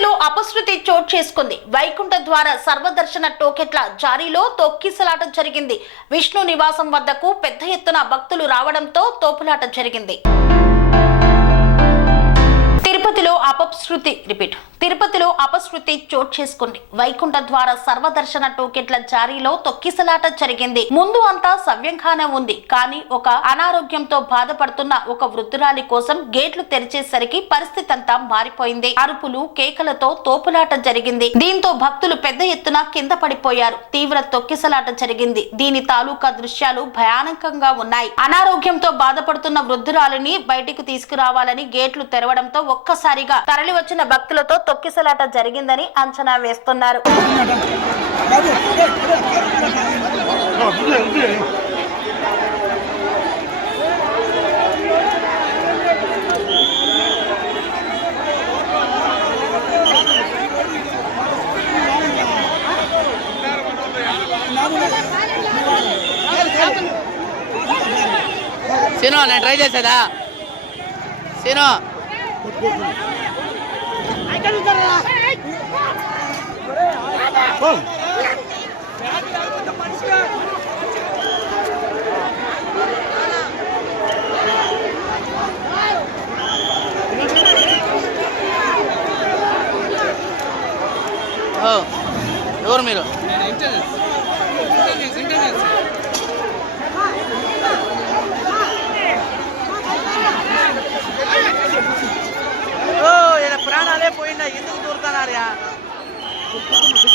తిరుపతిలో అపశృతి చోటు చేసుకుంది. వైకుంఠ ద్వారా సర్వదర్శన టోకెట్ల జారీలో తొక్కిసలాట జరిగింది. విష్ణు నివాసం వద్దకు పెద్ద ఎత్తున భక్తులు రావడంతో తోపులాట జరిగింది. తిరుపతిలో అపశృతి రిపీట్ తిరుపతిలో అపశృతి చోటు చేసుకుంది. వైకుంఠ ద్వారా సర్వదర్శన టోకెట్ల జారీలో తొక్కిసలాట జరిగింది. ముందు అంతా సవ్యంగానే ఉంది. కానీ ఒక అనారోగ్యంతో బాధపడుతున్న ఒక వృద్ధురాలి కోసం గేట్లు తెరిచేసరికి పరిస్థితి అంతా మారిపోయింది. అరుపులు కేకలతో తోపులాట జరిగింది. దీంతో భక్తులు పెద్ద ఎత్తున కింద పడిపోయారు. తీవ్ర తొక్కిసలాట జరిగింది. దీని తాలూకా దృశ్యాలు భయానకంగా ఉన్నాయి. అనారోగ్యంతో బాధపడుతున్న వృద్ధురాలిని బయటికి తీసుకురావాలని గేట్లు తెరవడంతో ఒక్కసారిగా తరలి వచ్చిన భక్తులతో తొక్కిసలాట జరిగిందని అంచనా వేస్తున్నారు. సీను నేను ట్రై చేసేదా? సీను. ఎవరు మీరు ఓ ఈడ ప్రాణాలే పోయిందా ఎందుకు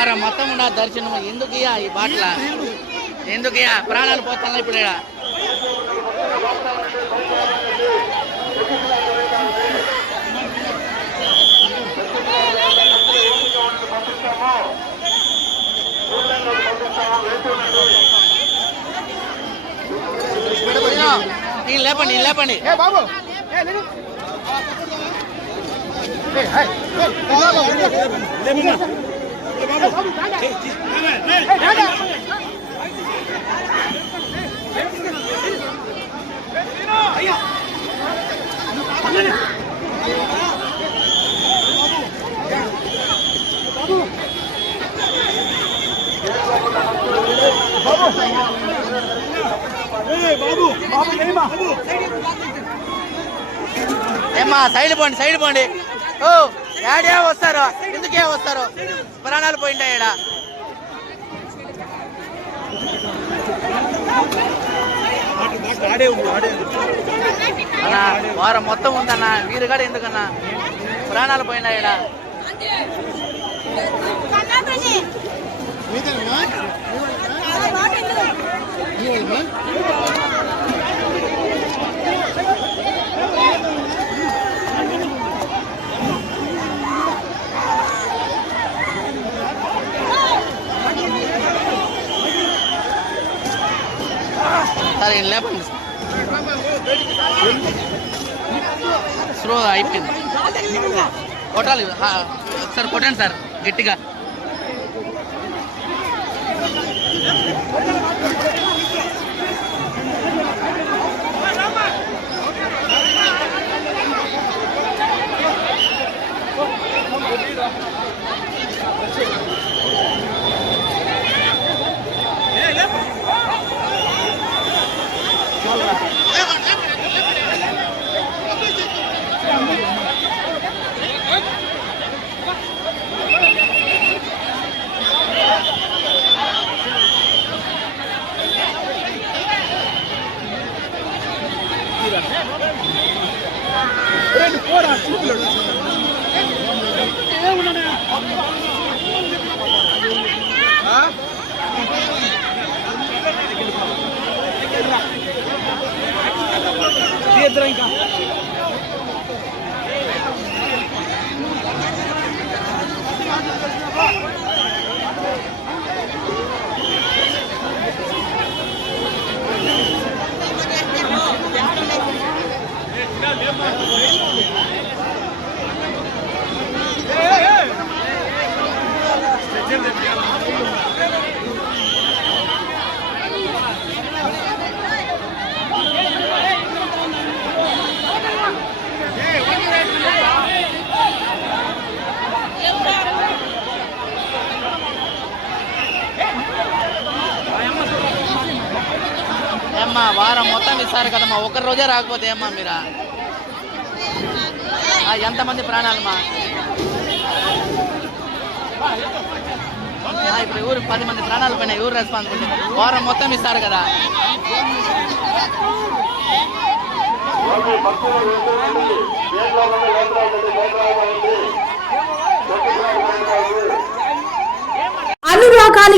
వారం మొత్తం ఉన్న దర్శనం ఎందుకు ఇయ్యా ఈ బాటల ఎందుకు ఇయ్యా ప్రాణాలు పోతున్నా ఇప్పుడు. నేను లేపండి నేను లేపండి ఏమ్మా సైడ్ పోండి సైడ్ పోండి. ఓ యాడే వస్తారు? ఎందుకే వస్తారు. ప్రాణాలు ఉంది ఆడే అన్న వారం మొత్తం ఉందన్న. మీరు కూడా ఎందుకన్నా? ప్రాణాలు పోయినా ఇక్కడ సరే ఈయన లేపండి. స్లో అయిపోయింది. కొట్టాలి. సార్ కొట్టండి సార్ గట్టిగా. ఇంకా ఏమ్మా చేస్తారు కదమ్మా ఒక్క రోజే రాకపోతే ఏమ్మా మీరా? ఎంతమంది ప్రాణాలమ్మా? ఇప్పుడు ఊరు పది మంది ప్రాణాలు పైన ఊరు రెస్పాన్సిబిలిటీ వారం మొత్తం ఇస్తారు కదా.